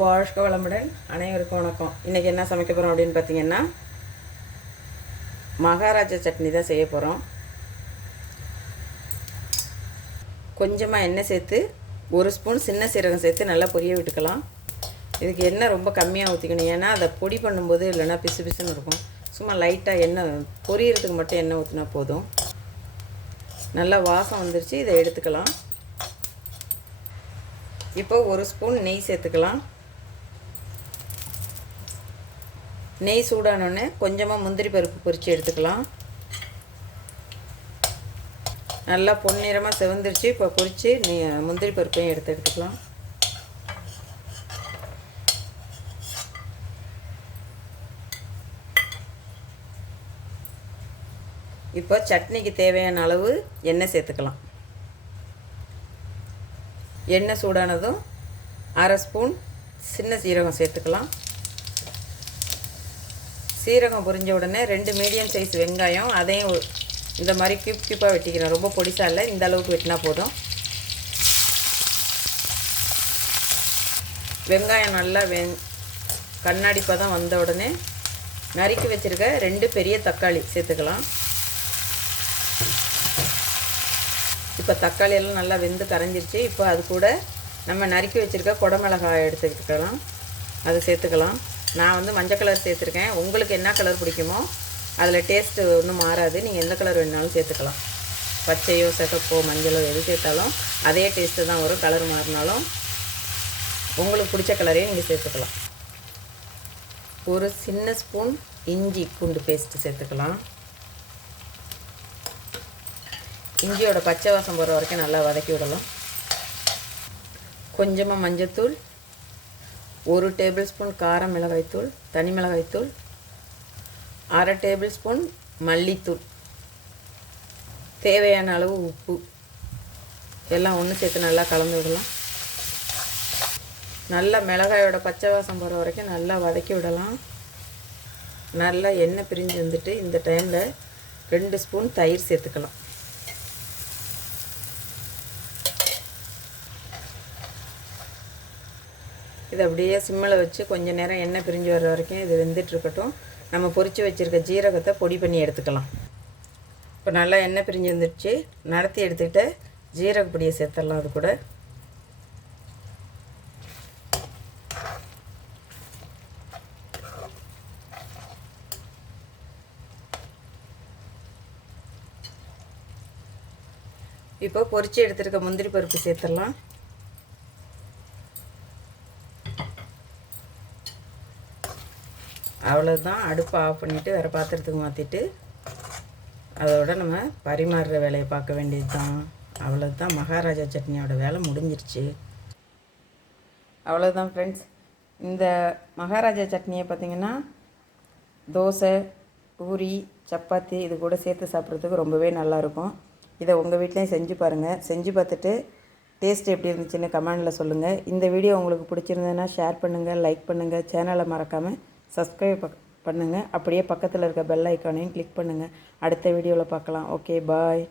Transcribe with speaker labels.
Speaker 1: வாழ்க வளமுடன் அனைவருக்கும் வணக்கம். இன்றைக்கி என்ன சமைக்க போகிறோம் அப்படின்னு பார்த்தீங்கன்னா மகாராஜா சட்னி தான் செய்ய போகிறோம் கொஞ்சமாக எண்ணெய் சேர்த்து ஒரு ஸ்பூன் சின்ன சீரகம் சேர்த்து நல்லா பொரிய விட்டுக்கலாம். இதுக்கு எண்ணெய் ரொம்ப கம்மியாக ஊற்றிக்கணும் ஏன்னா அதை பொடி பண்ணும்போது இல்லைன்னா பிசு பிசுன்னு இருக்கும். சும்மா லைட்டாக எண்ணெய் பொரியறதுக்கு மட்டும் எண்ணெய் ஊற்றினா போதும். நல்லா வாசம் வந்துருச்சு இதை எடுத்துக்கலாம். இப்போ ஒரு ஸ்பூன் நெய் சேர்த்துக்கலாம். நெய் சூடானோடனே கொஞ்சமாக முந்திரி பருப்பு பொரித்து எடுத்துக்கலாம். நல்லா பொன்னிறமாக செவந்துருச்சு. இப்போ பொரித்து நீ முந்திரி பருப்பையும் எடுத்து எடுத்துக்கலாம். இப்போ சட்னிக்கு தேவையான அளவு எண்ணெய் சேர்த்துக்கலாம். எண்ணெய் சூடானதும் அரை ஸ்பூன் சின்ன சீரகம் சேர்த்துக்கலாம். சீரகம் பொரிஞ்ச உடனே ரெண்டு மீடியம் சைஸ் வெங்காயம் அதையும் இந்த மாதிரி கியூப் கியூப்பாக வெட்டிக்கிறேன். ரொம்ப பொடிசாக இல்லை இந்த அளவுக்கு வெட்டினா போதும். வெங்காயம் நல்லா வெ கண்ணாடி பதம் வந்த உடனே நறுக்கி வச்சுருக்க ரெண்டு பெரிய தக்காளி சேர்த்துக்கலாம். இப்போ தக்காளி எல்லாம் நல்லா வெந்து கரைஞ்சிருச்சு. இப்போ அது கூட நம்ம நறுக்கி வச்சுருக்க குடமிளகாய் எடுத்துக்கிட்டுக்கலாம் அதை சேர்த்துக்கலாம். நான் வந்து மஞ்சள் கலர் சேர்த்துருக்கேன். உங்களுக்கு என்ன கலர் பிடிக்குமோ அதில் டேஸ்ட்டு ஒன்றும் மாறாது. நீங்கள் எந்த கலர் வேணுனாலும் சேர்த்துக்கலாம். பச்சையோ சிகப்போ மஞ்சளோ எது சேர்த்தாலும் அதே டேஸ்ட்டு தான் வரும். கலர் மாறினாலும் உங்களுக்கு பிடிச்ச கலரையும் நீங்கள் சேர்த்துக்கலாம். ஒரு சின்ன ஸ்பூன் இஞ்சி பூண்டு பேஸ்ட்டு சேர்த்துக்கலாம். இஞ்சியோட பச்சை வாசம் போகிற வரைக்கும் நல்லா வதக்கி விடலாம். கொஞ்சமாக மஞ்சத்தூள் ஒரு டேபிள் ஸ்பூன் கார மிளகாய்த்தூள் தனி மிளகாய்த்தூள் அரை டேபிள் ஸ்பூன் மல்லித்தூள். தேவையான அளவு உப்பு. எல்லாம் ஒன்று சேர்த்து நல்லா கலந்து விடலாம். நல்லா மிளகாயோட பச்சை வாசம் போகிற வரைக்கும் நல்லா வதக்கி விடலாம். நல்லா எண்ணெய் பிரிஞ்சு வந்துட்டு இந்த டைமில் ரெண்டு ஸ்பூன் தயிர் சேர்த்துக்கலாம். இது அப்படியே சிம்மில் வச்சு கொஞ்ச நேரம் எண்ணெய் பிரிஞ்சு வர வரைக்கும் இது வெந்துட்டுருக்கட்டும் நம்ம பொறிச்சு வச்சுருக்க ஜீரகத்தை பொடி பண்ணி எடுத்துக்கலாம். இப்போ நல்லா எண்ணெய் பிரிஞ்சு வந்துடுச்சு. நடத்தி எடுத்துக்கிட்டு ஜீரக பொடியை சேர்த்துடலாம் அது கூட. இப்போ பொரித்து எடுத்துருக்க முந்திரி பருப்பு சேர்த்துடலாம். அவ்வளோதான் அடுப்பை ஆஃப் பண்ணிவிட்டு வேறு பாத்திரத்துக்கு மாற்றிட்டு அதோட நம்ம பரிமாறுற வேலையை பார்க்க வேண்டியது தான் அவ்வளோதான் மகாராஜா சட்னியோட வேலை முடிஞ்சிருச்சு. அவ்வளோதான் ஃப்ரெண்ட்ஸ் இந்த மகாராஜா சட்னியை பார்த்திங்கன்னா தோசை பூரி சப்பாத்தி இது கூட சேர்த்து சாப்பிட்றதுக்கு ரொம்பவே நல்லாயிருக்கும் இதை உங்கள் வீட்லேயும் செஞ்சு பாருங்கள் செஞ்சு பார்த்துட்டு டேஸ்ட் எப்படி இருந்துச்சுன்னு கமெண்டில் சொல்லுங்கள் இந்த வீடியோ உங்களுக்கு பிடிச்சிருந்ததுன்னா ஷேர் பண்ணுங்கள் லைக் பண்ணுங்கள் சேனலை மறக்காமல் சப்ஸ்கிரைப் பண்ணுங்கள் அப்படியே பக்கத்தில் இருக்க பெல் ஐக்கானையும் கிளிக் பண்ணுங்கள் அடுத்த வீடியோவில் பார்க்கலாம். Okay bye